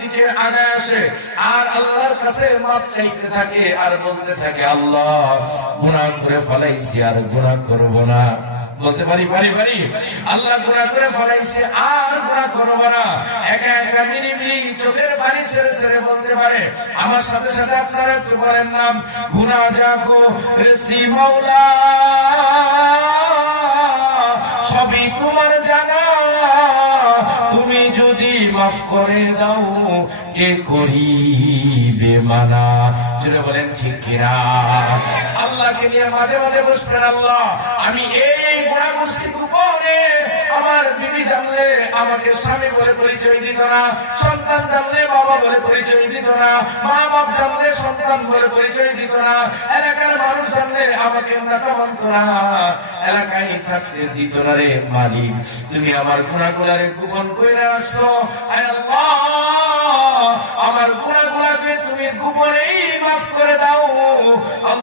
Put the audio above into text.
দিকে আগায় আসে আর আল্লাহর কাছে মাপ চাইতে থাকে আর বলতে থাকে, আল্লাহ গুনাহ করে ফেলাইছি আর গুনাহ করব না। বলতে পারি আল্লাহ গুনাহ করে ফেলাইছে আর গুনাহ করব না। একা একা মিলিমিলি চোখের পানি ছেড়ে ছেড়ে বলতে পারে। আমার সাথে সাথে আপনারা একটু বলেন নাম, গুনাহ যাকো রেসি মাওলা, সবই তোমার জানা, তুমি যদি মাফ করে দাও কে করিবে মানা। জোরে বলেন ঠিক কিনা? আল্লাহকে নিয়ে মাঝে মাঝে বসবেন, আল্লাহ আমি এই গুনাহ করছি গোপনে, আমার বিবি জানলে আমাকে স্বামী বলে পরিচয় দিত না, সন্তান জানলে বাবা বলে পরিচয় দিত না, মা বাপ জানলে সন্তান বলে পরিচয় দিত না, এলাকার মানুষ জানলে আমাকে নেতা মানত না, এলাকায় থাকতে দিত না। রে মালিক, তুমি আমার গুনাহগুলোরে গোপন করে রাখছো। আয় আল্লাহ, আমার গুনাহগুলোকে তুমি গোপনেই মাফ